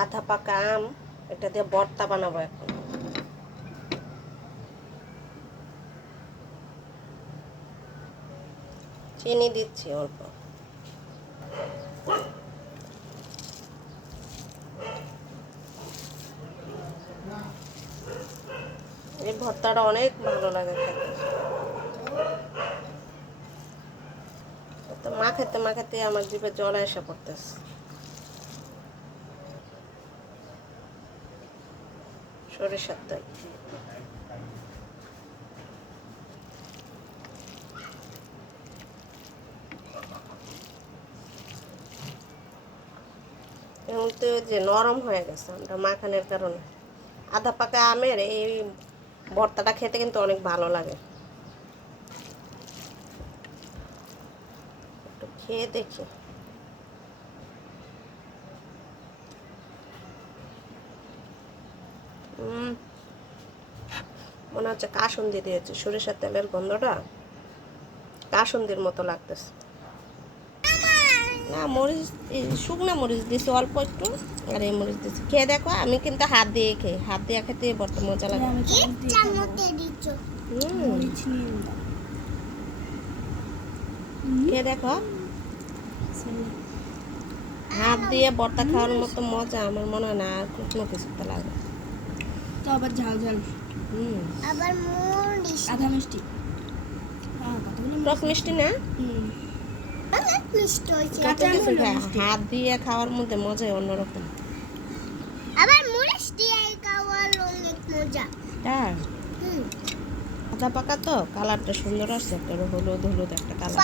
আধা পাকা আম, এটা দিয়ে ভর্তা বানাবো এখন। চিনি দিচ্ছি অল্প। এই ভর্তাটা অনেক ভালো লাগে খেতে। তো মাখাতে মাখাতে আমার জিভে জল এসে পড়তেছে। সরিষার তেল। এখন তো যে নরম হয়ে গেছে আমরা মাখানোর কারণে। আধা পাকা আমের এই ভর্তাটা খেতে কিন্তু অনেক ভালো লাগে। একটু খেয়ে দেখি। মনে হচ্ছে কাসুন্দি দিয়েছে, সরিষার তেলের গন্ধটা কাসুন্দির মতো লাগতেছে। না, মরিচ শুকনা মরিচ দিছি অল্প একটু, আর এই মরিচ দিছি। খেয়ে দেখো, আমি কিন্তু হাত দিয়ে খেতে বড় মজা লাগে। খেয়ে দেখো, হাত দিয়ে ভর্তা খাওয়ার মতো মজা আমার মনে হয় না আর কোনো কিছুতে লাগে। তো আবার ঝাল ঝাল, আবার আধা মিষ্টি, টক মিষ্টি না, হাত দিয়ে খাওয়ার মধ্যে মজাই অন্যরকম। আবার মরিচ দিয়ে খাওয়ার অনেক মজা। আধা পাকা তো কালারটা সুন্দর আসছে, একটা হলুদ হলুদ একটা কালার।